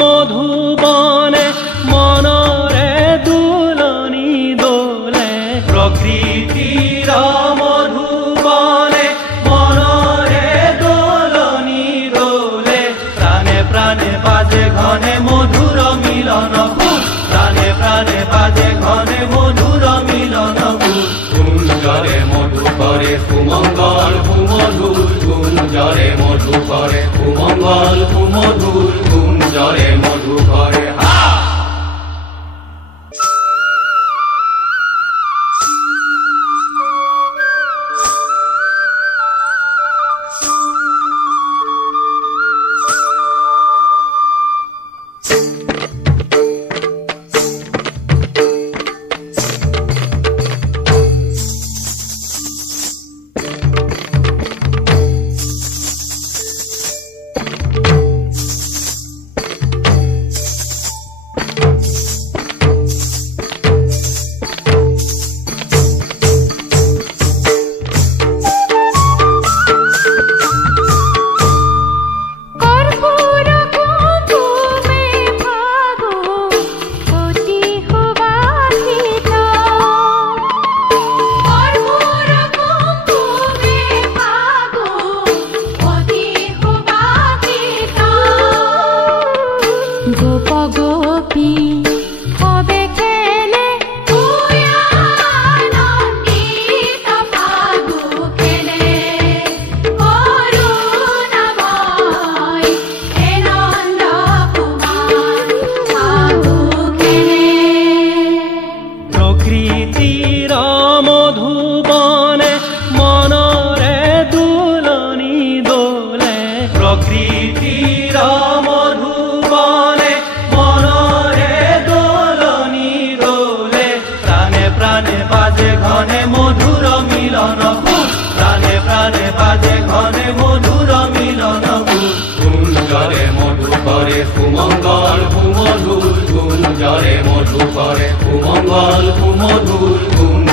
মধুবনে মনরে দুলনি দোলে প্রকৃতির মধুবনে মনরে দোলনি দোলে প্রাণে প্রাণে বাজে ঘনে মধুর মিলন প্রাণে প্রাণে বাজে ঘনে মধুর মিলন কুঞ্জরে মধু করে সুমঙ্গল সুমধুর কুঞ্জরে মধু করে সুমঙ্গল সুমধুর কুঞ্জরে মধু করে প্রকৃতির মধুবনে মনরে দোলনি দোলে প্রাণে প্রাণে বাজে ঘনে মধুর মিলন প্রাণে প্রাণে বাজে ঘনে মধুর মিলন কুঞ্জরে মধু করে সুমঙ্গল সুমধুর কুঞ্জরে মধু করে সুমঙ্গল সুমধুর